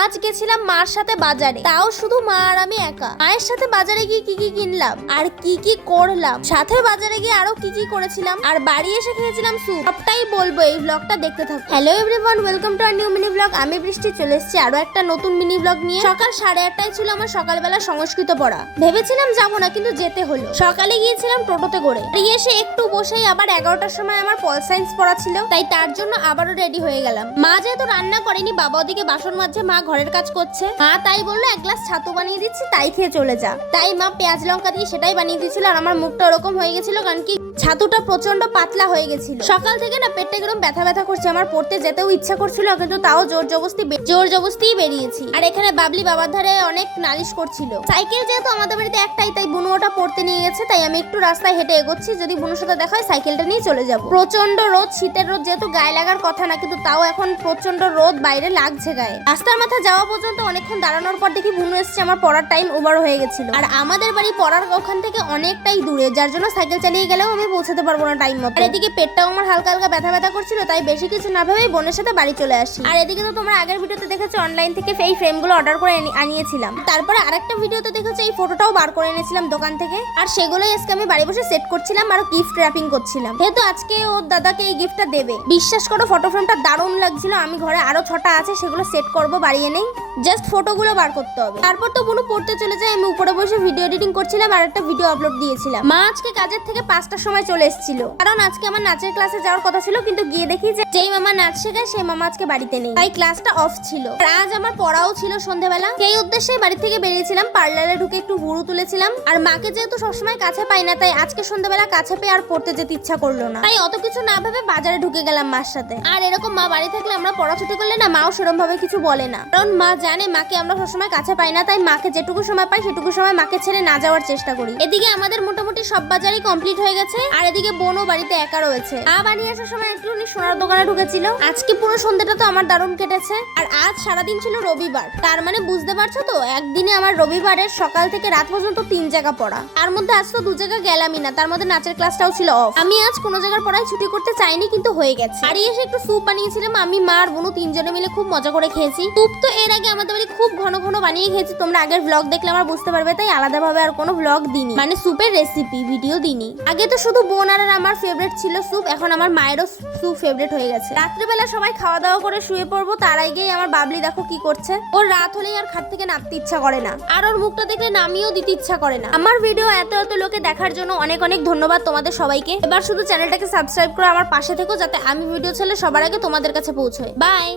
আজ গেছিলাম মার সাথে বাজারে, তাও শুধু মা আর আমি একা। মায়ের সাথে বাজারে গিয়ে কি কি কিনলাম আর কি কি করলাম, সাথে বাজারে গিয়ে আরো কি কি করেছিলাম, আর বাড়ি এসে খেয়েছিলাম স্যুপ, সবটাই বলবো। এই ব্লগটা দেখতে থাকো। Hello everyone, welcome to our new mini vlog. আমি বৃষ্টি চলে এসেছি আরো একটা নতুন মিনি ব্লগ নিয়ে। সকাল 8:30টায় ছিল আমার সকালবেলা সংস্কৃত পড়া। ভেবেছিলাম যাবো না, কিন্তু যেতে হলো। সকালে গিয়েছিলাম টোটোতে করে, এসে একটু বসেই আবার 11টার সময় আমার পল সায়েন্স পড়া ছিল, তাই তার জন্য আবারও রেডি হয়ে গেলাম। মা যেহেতু রান্না করেনি, বাবা ওদিকে বাসন মাজছে, মা ঘরের কাজ করছে। মা তাই বললো এক গ্লাস ছাতু বানিয়ে দিচ্ছি, তাই খেয়ে চলে যা। তাই মা পেঁয়াজ লঙ্কা দিয়ে সেটাই বানিয়ে দিয়েছিল, আর আমার মুখটা ওরকম হয়ে গেছিল কারণ কি ছাতুটা প্রচন্ড পাতলা হয়ে গেছিল। সকাল থেকে না পেটটা একদম ব্যথা ব্যথা করছে, আমার পড়তে যেতেও ইচ্ছা করছিল, কিন্তু তাও জোর জবরদস্তি বেরিয়েছি। আর এখানে বাবলি বাবার ধারে অনেক নালিশ করছিল। সাইকেল যেহেতু আমাদের বাড়িতে একটাই, তাই বুনু ওটা পড়তে নিয়ে গেছে, তাই আমি একটু রাস্তায় হেঁটে এগোচ্ছি, যদি বুনুর সাথে দেখা হয় সাইকেলটা নিয়ে চলে যাব। প্রচন্ড রোদ, শীতের রোদ যেহেতু গায়ে লাগার কথা না, কিন্তু তাও এখন প্রচন্ড রোদ বাইরে লাগছে গায়ে। রাস্তার মাথা যাওয়া পর্যন্ত অনেকক্ষণ দাঁড়ানোর পর দেখি বুনু এসছে, আমার পড়ার টাইম ওভার হয়ে গেছিল। আর আমাদের বাড়ি পড়ার ওখান থেকে অনেকটাই দূরে, যার জন্য সাইকেল চালিয়ে গেলেও আমি পৌঁছাতে পারবো না টাইম মতো। আর এদিকে পেটটাও আমার হালকা হালকা ব্যথা করছিল, তাই বেশি কিছু না ভেবেই বোনের সাথে বাড়ি চলে আসি। আর এদিকে তো তোমরা আগের ভিডিওতে দেখেছো অনলাইন থেকে এই ফ্রেমগুলো অর্ডার করে আনিয়েছিলাম। তারপরে আরেকটা ভিডিওতে দেখেছো এই ফটোটাও বার করে এনেছিলাম দোকান থেকে, আর সেগুলোই আজকে আমি বাড়ি বসে সেট করছিলাম আর গিফট র্যাপিং করছিলাম, যেহেতু আজকে ওর দাদাকে এই গিফটটা দেবে। বিশ্বাস করো ফটো ফ্রেমটা দারুণ লাগছিল। আমি ঘরে আরো 6টা আছে, সেগুলো সেট করবো, বাড়িয়ে নেই, জাস্ট ফটোগুলো বার করতে হবে। তারপর তো বুনু পড়তে চলে যায়, আমি উপরে বসে ভিডিও এডিটিং করছিলাম আর একটা ভিডিও আপলোড দিয়েছিলাম। মা আজকে কাজের থেকে 5টার সময় চলে এসেছিল, কারণ আজকে আমার নাচের ক্লাসে যাওয়ার কথা ছিল, কিন্তু গিয়ে দেখি যে যেই মামা নাচ শেখায় সেই মামা আজকে বাড়িতে নেই, তাই ক্লাসটা অফ ছিল। আর আজ আমার পড়াও ছিল সন্ধ্যাবেলা, সেই উদ্দেশ্যে বাড়ি থেকে বেরিয়েছিলাম। পার্লারে ঢুকে একটু ভুরু তুলেছিলাম, আর মাকে যেহেতু সবসময় কাছে পাই না, তাই আজকে সন্ধ্যাবেলা কাছে পেয়ে আর পড়তে যেতে ইচ্ছা করলো না, তাই অত কিছু না ভেবে বাজারে ঢুকে গেলাম মার সাথে। আর এরকম মা বাড়ি থাকলে আমরা পড়া ছুটি করলে না, মাও সেরকম ভাবে কিছু বলে না, কারণ মা জানে মাকে আমরা সবসময় কাছে পাই না, তাই মাকে যেটুকু সময় পাই সেটুকু সময় মাকে ছেড়ে না যাওয়ার চেষ্টা করি। এদিকে আমাদের মোটামুটি সব বাজারই কমপ্লিট হয়ে গেছে, আর এদিকে বোনও বাড়িতে একা রয়েছে। মা বাড়ি আসার সময় একটুখানি সোনার দোকানে ঢুকেছিল। আজকে পুরো সন্ধ্যাটা তো আমার দারুণ কেটেছে, আর আজ সারাদিন ছিল রবিবার, তার মানে বুঝতে পারছো তো একদিনে আমার রবিবারের সকাল থেকে রাত পর্যন্ত 3 জায়গা পড়া। তার মধ্যে আজ তো 2 জায়গা গেলামই না, তার মধ্যে নাচের ক্লাসটাও ছিল অফ। আমি আজ কোনো জায়গার পড়ায় ছুটি করতে চাইনি, কিন্তু হয়ে গেছে। আর এসে একটু স্যুপ বানিয়েছিলাম, আমি মা আর বোনু 3 জনে মিলে খুব মজা করে খেয়েছি। স্যুপ তো এর আগে আমাদের বাড়ি খুব ঘন ঘন বানিয়ে খেয়েছি, তোমরা আগের ব্লগ দেখলে আমার বুঝতে পারবে, তাই আলাদাভাবে আর কোনো ব্লগ দিইনি, মানে স্যুপের রেসিপি ভিডিও দিইনি। আগে তো শুধু বোন আর আমার ফেভারিট ছিল স্যুপ, এখন আমার মায়েরও স্যুপ ফেভারিট হয়ে গেছে। রাত্রিবেলা সবাই খাওয়া দাওয়া করে শুয়ে পড়বো, তার আগেই আমার বাবলি দেখো কি করছে। ওর রাত হলেই আর খাট থেকে নামতে ইচ্ছা করে না, আর ওর মুখটা দেখলে নামিয়েও দিতে ইচ্ছা করে না। আমার ভিডিও এত লোকে দেখার জন্য অনেক ধন্যবাদ তোমাদের সবাইকে। এবার শুধু চ্যানেলটাকে সাবস্ক্রাইব করে আমার পাশে থেকো, যাতে আমি ভিডিও ছেড়ে সবার আগে তোমাদের কাছে পৌঁছয়। বাই।